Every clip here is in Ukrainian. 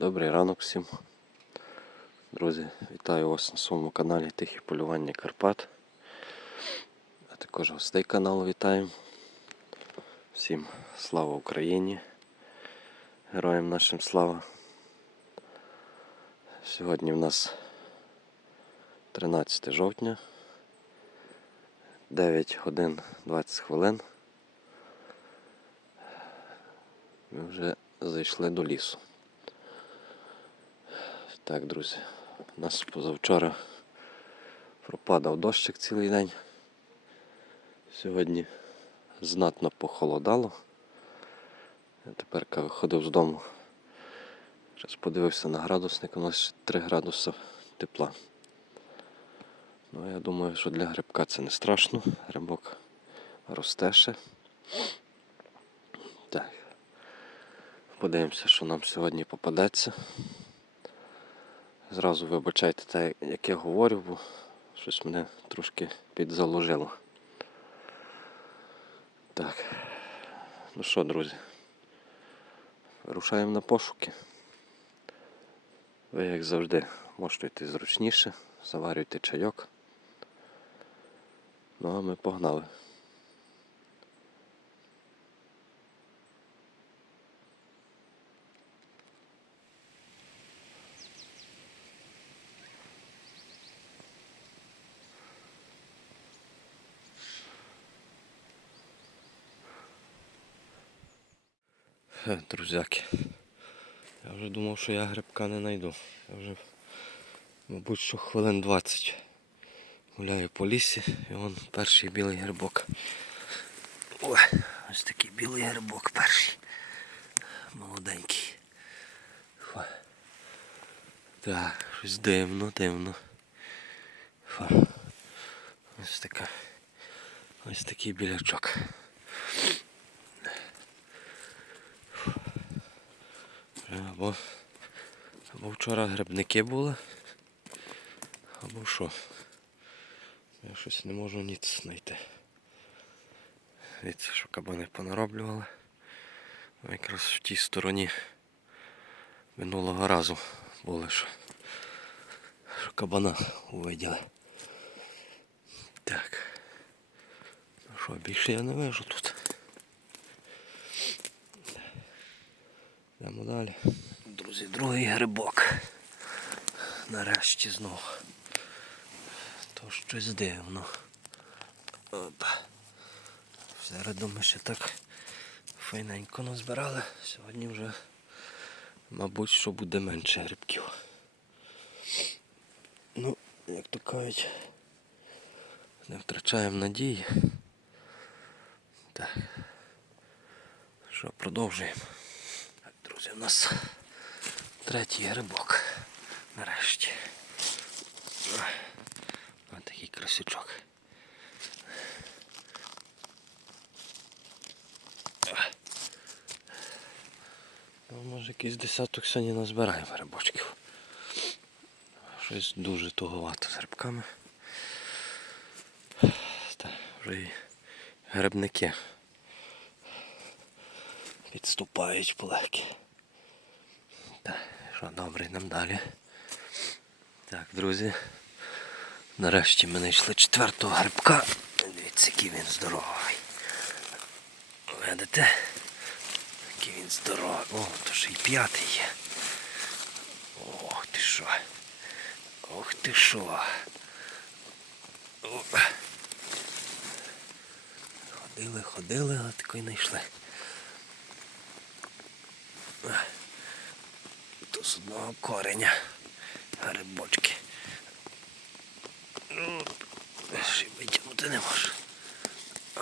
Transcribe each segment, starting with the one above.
Добрий ранок всім. Друзі, вітаю вас на своєму каналі Тихі полювання Карпат. А також гостей каналу вітаємо. Всім слава Україні! Героям нашим слава! Сьогодні в нас 13 жовтня, 9 годин 20 хвилин. Ми вже зайшли до лісу. Так, друзі, у нас позавчора пропадав дощик цілий день. Сьогодні знатно похолодало. Я тепер виходив з дому. Зараз подивився на градусник, у нас ще 3 градуси тепла. Ну, я думаю, що для грибка це не страшно. Грибок росте ще. Так. Подивимося, що нам сьогодні попадеться. Зразу вибачайте те, як я говорю, бо щось мене трошки підзаложило. Так. Ну що, друзі? Рушаємо на пошуки. Ви, як завжди, можете йти зручніше, заварюйте чайок. Ну а ми погнали. Хе, Друзяки. Я вже думав, що я грибка не знайду. Я вже, мабуть, що хвилин 20 гуляю по лісі і вон перший білий грибок. Ой, ось такий білий грибок перший. Молоденький. Фу. Так, щось дивно, дивно. Фу. Ось така. Ось такий білячок. Або, або вчора грибники були, або що. Я щось не можу ніц знайти. Дивіться, що кабани понароблювали. Якраз в тій стороні минулого разу були, що, що кабана увиділи. Так. Ну що, більше я не вижу тут. Йдемо далі. Друзі, другий грибок. Нарешті знову. То щось дивно. Опа. Всереду ми ще так файненько назбирали. Сьогодні вже, мабуть, що буде менше грибків. Ну, як то кажуть, не втрачаємо надії. Так. Що, продовжуємо. Так, друзі, у нас третій грибок. Нарешті. Ось такий красючок. Ну, може якийсь десяток сьогодні назбираємо грибочків. Щось дуже туговато з грибками. Так, вже і грибники підступають полегкі. Так, що добре, йдемо далі. Так, друзі. Нарешті ми знайшли четвертого грибка. Дивіться, який він здоровий. Видите? Який він здоровий. О, то ще й п'ятий є. Ох ти що. Ох ти що. Ходили, ходили, але такої знайшли. То з одного кореня грибочки. Ну, ще й витягнути не можу. О.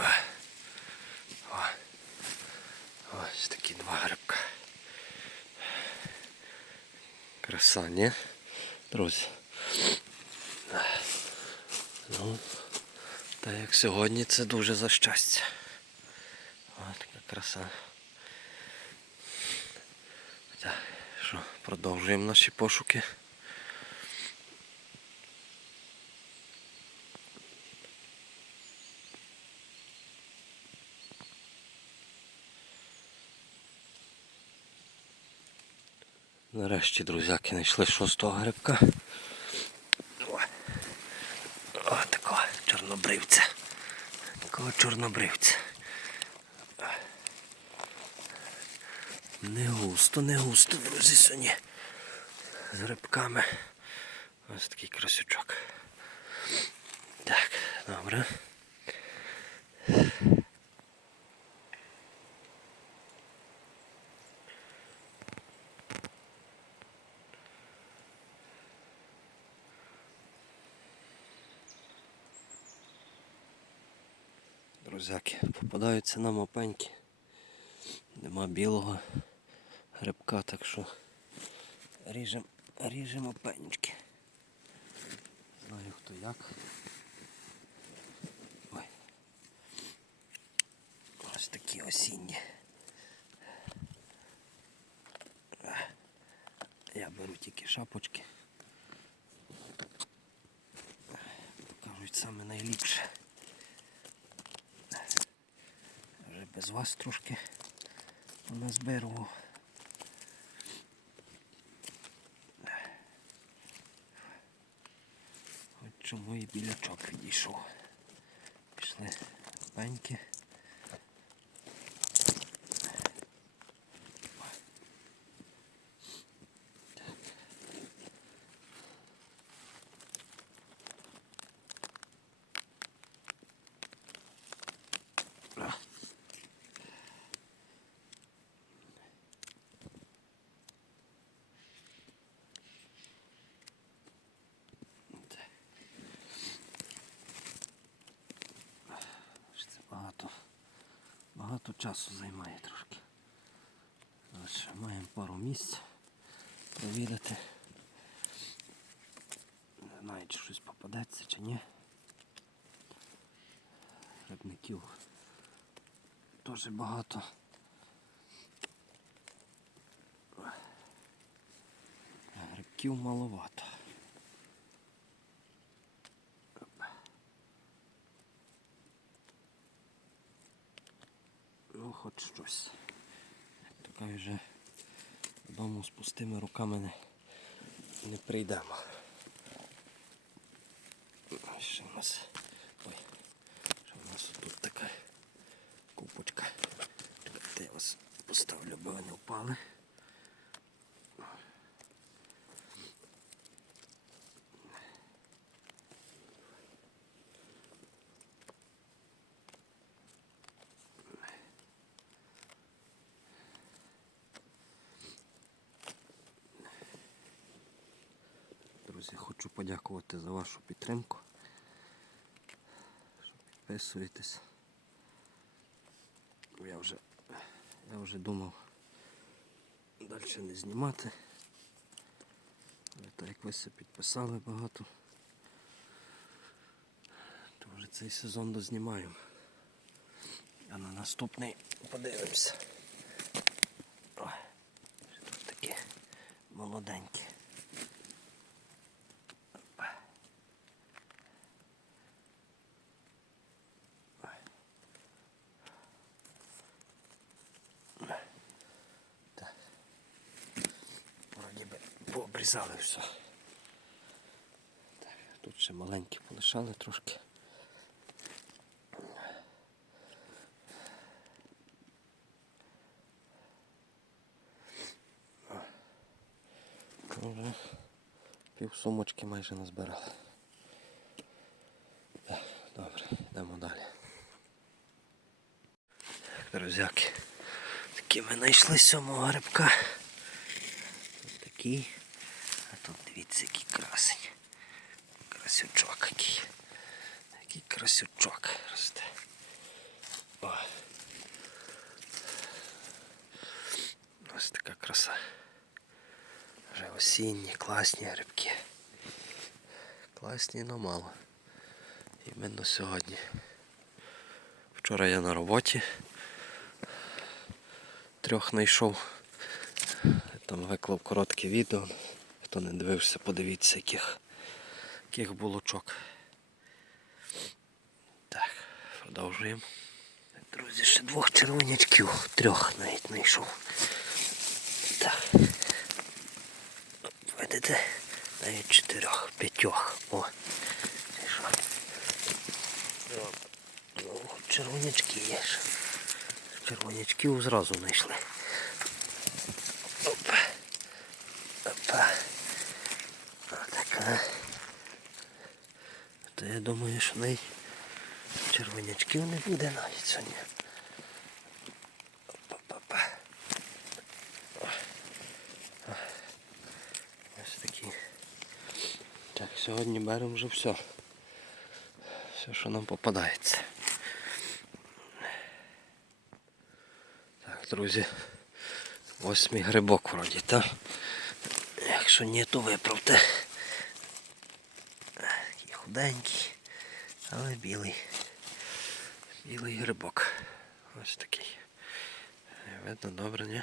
О. Ось такі два грибка. Краса, ні? Друзі. Ну, та як сьогодні це дуже за щастя. О, така краса. Так, що, продовжуємо наші пошуки. Нарешті, друзяки, знайшли шостого грибка. О, О такого чорнобривця. Такого чорнобривця. Не густо, не густо, друзі, сьогодні. З грибками. Ось такий красючок. Так, добре. Друзяки, попадаються нам опеньки. Нема білого грибка, так що ріжемо ріжем опеньки. Знаю хто як. Ой. Ось такі осінні. Я беру тільки шапочки. Кажуть, саме найліпше. Вже без вас трошки назберу. От чому і білячок відійшов. Пішли пеньки. Ж Це багато, багато часу займає трошки. Ось маємо пару місць провідати. Не знаю, чи щось попадеться чи ні. Грибників теж багато. Грибків маловато. Ну, хоч щось. Така вже додому з пустими руками не, не прийдемо. Що в нас. Ой, що в нас тут така купочка. Я вас поставлю, бо ви не впали. Друзі, хочу подякувати за вашу підтримку. Що підписуєтесь. Я вже, я вже думав далі не знімати. Але так як ви все підписали багато, то вже цей сезон дознімаю. А на наступний подивимося. Ой, тут таке молоденьке. Так. Вроді би пообрізали все. Так, тут ще маленькі полишали трошки. Вже пів сумочки майже назбирали. Так, добре, йдемо далі. Друзяки. Такі ми знайшли сьомого грибка. Такий. Дивіться, який красень. Красючок який. Який красючок росте. О. Ось така краса. Вже осінні, класні грибки. Класні, но мало. Іменно сьогодні. Вчора я на роботі трьох знайшов. Там виклав коротке відео. Хто не дивився, подивіться, яких, яких булочок. Так, продовжуємо. Друзі, ще двох червонячків, трьох навіть знайшов. Так. бачите, навіть чотирьох, п'ятьох. О. Червонячки є ж. Червонячків зразу знайшли. Опа. Опа. Отака. То я думаю, що навіть червонячків не буде навіть сьогодні. Ось такі. Так, сьогодні беремо вже все. Все, що нам попадається. Так, друзі. Ось мій грибок вроді, так? Якщо ні, то виправте. Такий худенький, але білий. Білий грибок. Ось такий. Видно добре, ні?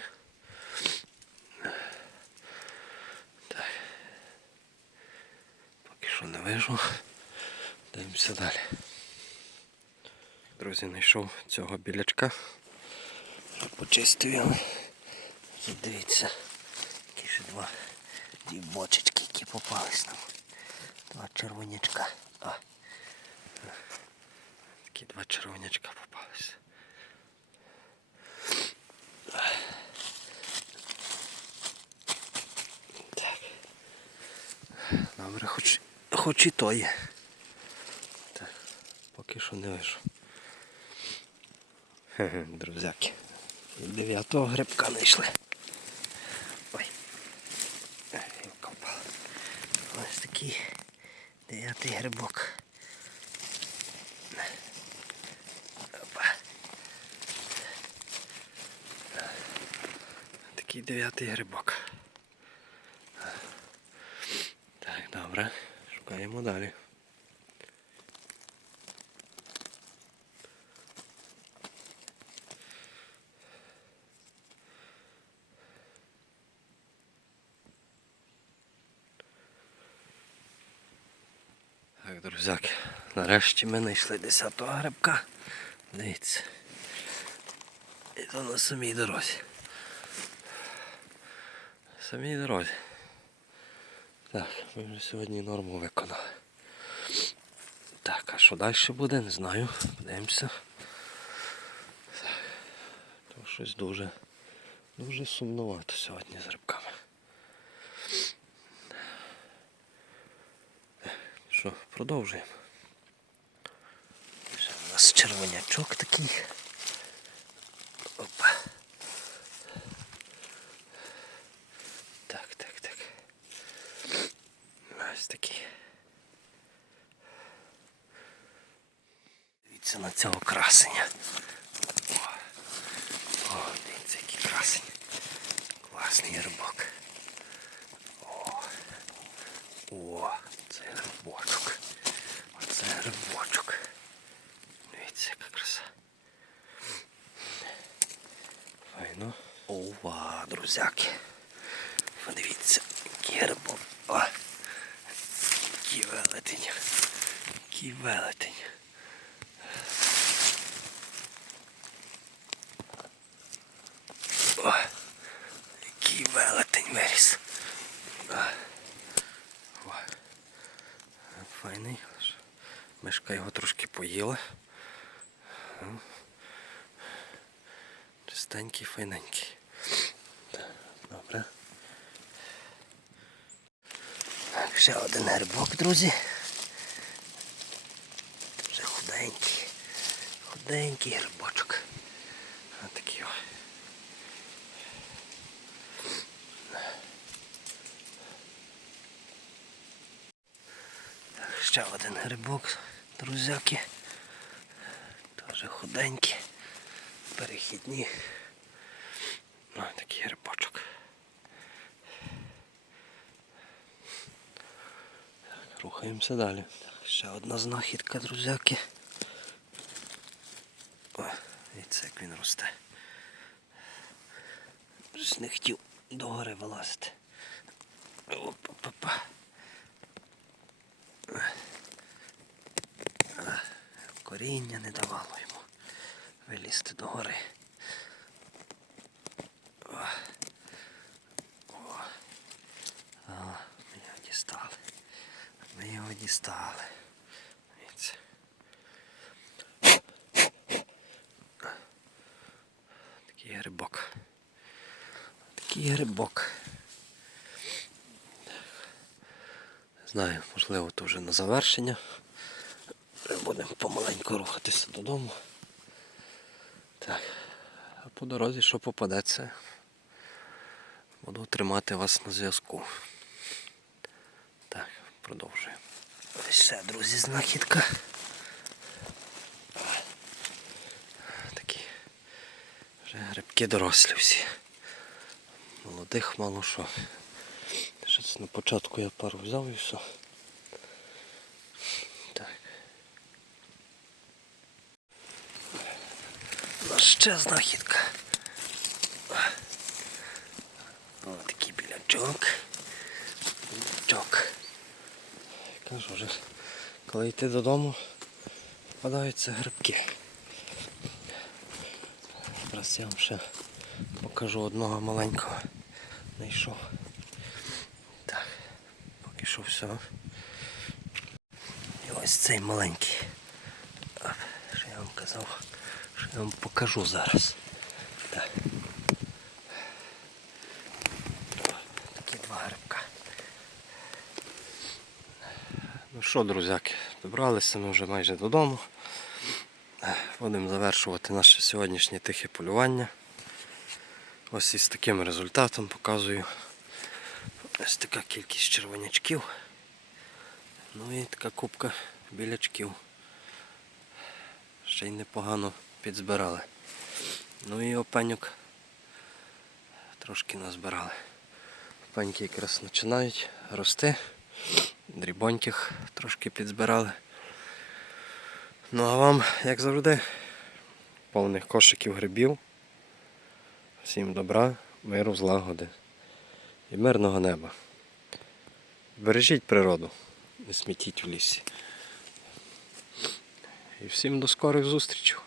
Так. Поки що не вижу. Дивимося далі. Друзі, знайшов цього білячка. Почистив його. Дивіться, які ще два дві бочечки, які попались нам. Два червонячка. О. Такі два червонячка попались. Так. Добре, хоч, хоч і то є. Так, поки що не. Хе-хе, Друзяки. І дев'ятого грибка знайшли. Ой. Ось такий дев'ятий грибок. Опа. Такий дев'ятий грибок. Так, добре. Шукаємо далі. Друзяки, нарешті ми знайшли 10-го грибка. Дивіться. І то на самій дорозі. Самій дорозі. Так, ми вже сьогодні норму виконали. Так, а що далі буде, не знаю. Подивимося. То щось дуже, дуже сумновато сьогодні з рибками. Що, продовжуємо. Ще у нас червонячок такий. Опа. Так, так, так. Ось такий. Дивіться на цього красення. О, О дивіться, який красень. Класний рибок. О, о, це грибочок. Оце грибочок. Дивіться, яка краса. Файно. Ова. Подивіться, грибок. О, який велетень. Який велетень. О, який велетень виріс. О. О. Файний. Мишка його трошки поїла. Чистенький, файненький. Так, Добре. Так, ще один грибок, друзі. Вже худенький. Худенький грибочок. Ось такий. Так, ще один грибок, друзяки. Теж худенькі, перехідні. Ось такий грибочок. Рухаємося далі. Ще одна знахідка, друзяки. О, дивіться, як він росте. Щось не хотів догори вилазити. Опа-па-па. Коріння не давало йому вилізти до гори. О. О. А, Ми його дістали. Такий грибок. Такий грибок. Не знаю, можливо, то вже на завершення. Будемо помаленьку рухатися додому. Так. А по дорозі, що попадеться, буду тримати вас на зв'язку. Так, продовжуємо. Ще, друзі, знахідка. Такі вже грибки дорослі всі. Молодих мало що. Щось на початку я пару взяв і все. Так. У нас ще знахідка. Ось такий білячок. Білячок. Кажу вже, коли йти додому, попадаються грибки. Зараз я вам ще покажу одного маленького. Знайшов. Так, поки що все. І ось цей маленький. Що я вам казав, що я вам покажу зараз. Так. Такі два грибка. Ну що, друзяки, добралися ми вже майже додому. Е, Будемо завершувати наше сьогоднішнє тихе полювання. Ось із таким результатом показую. Ось така кількість червонячків. Ну і така кубка білячків. Ще й непогано підзбирали. Ну і опеньок трошки назбирали. Опеньки якраз починають рости. Дрібоньких трошки підзбирали. Ну а вам, як завжди, повних кошиків грибів. Всім добра, миру, злагоди і мирного неба. Бережіть природу, не смітіть в лісі. І всім до скорих зустрічей.